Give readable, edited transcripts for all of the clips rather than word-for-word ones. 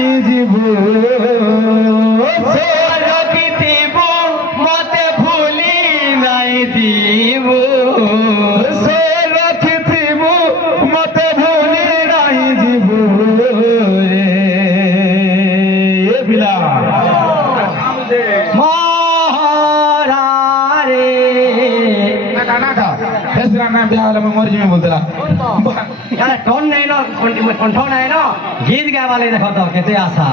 নাই জীব রখিথিব মতে ভুলি নাই দিব রখিথিব মতে ভুলি নাই জীব পিলা মহারে মরি যাবে বলতে टोन नहीं ना कंठ नहीं ना गीत गावा ले देखो तो केते आशा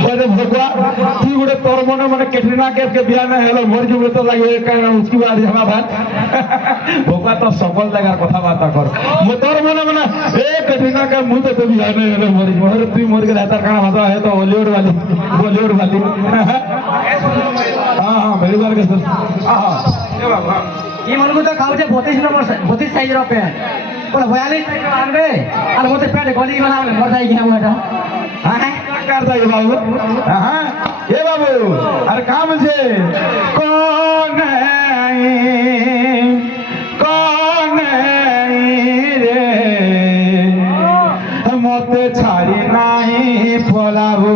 भगवा तू गोटे तोर मन माने कैटरीना कैफ के बियाह में हेलो मर जुबे तो लागे कहना उसकी बात जमा बात भगवा तो सकल जगह कथा बात कर मो तोर मन माने ए कैटरीना के मुंह तो बियाह में हेलो मर जुबे तू मर के रहता काना भाषा है तो बॉलीवुड वाली हां हां मेरी बार के हां ए बाबा ये मन को तो खाओ जे 32 नंबर 32 साइज रो पे बोले 42 साइज आनबे और मोते पेट गली वाला में मर जाई गया मोटा हां करता है बाबू हां ए बाबू अरे काम से कौन रे मते छाड़ी नहीं पलाबू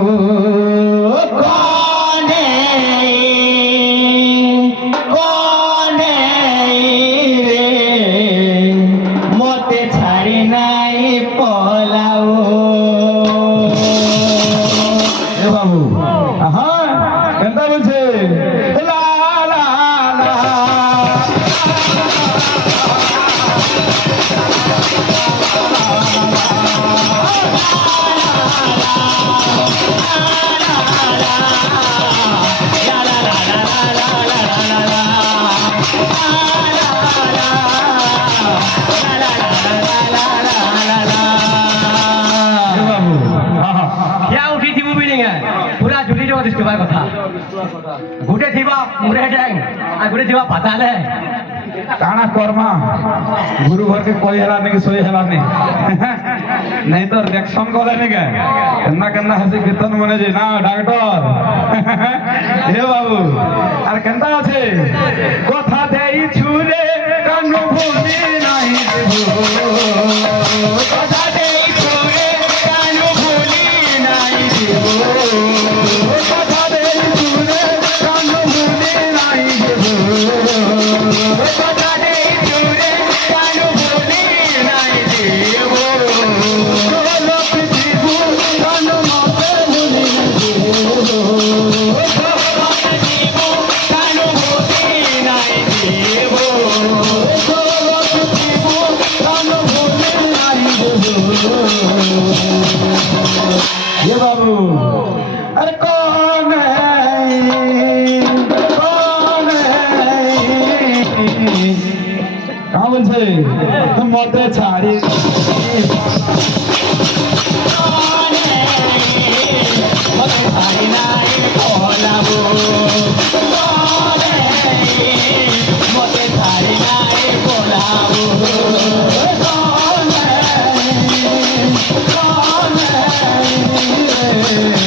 কথা গুটে থিবা মুরে ড্যাং আর গুটে থিবা পাতালে काना कर्मा गुरु घर के कोई हला नहीं सोई हला नहीं तो रिएक्शन करे नहीं के कन्ना हसी कीर्तन मने जे ना डॉक्टर हे बाबू আর কেনটা আছে কথা দেই ছুরে কানু ভুলি নাই দেব কথা দেই ছুরে কানু ভুলি নাই দেব কথা দেই ছুরে কানু ভুলি নাই দেব ये बाबू अरे कौन है कहाँ बोल मते छाड़ी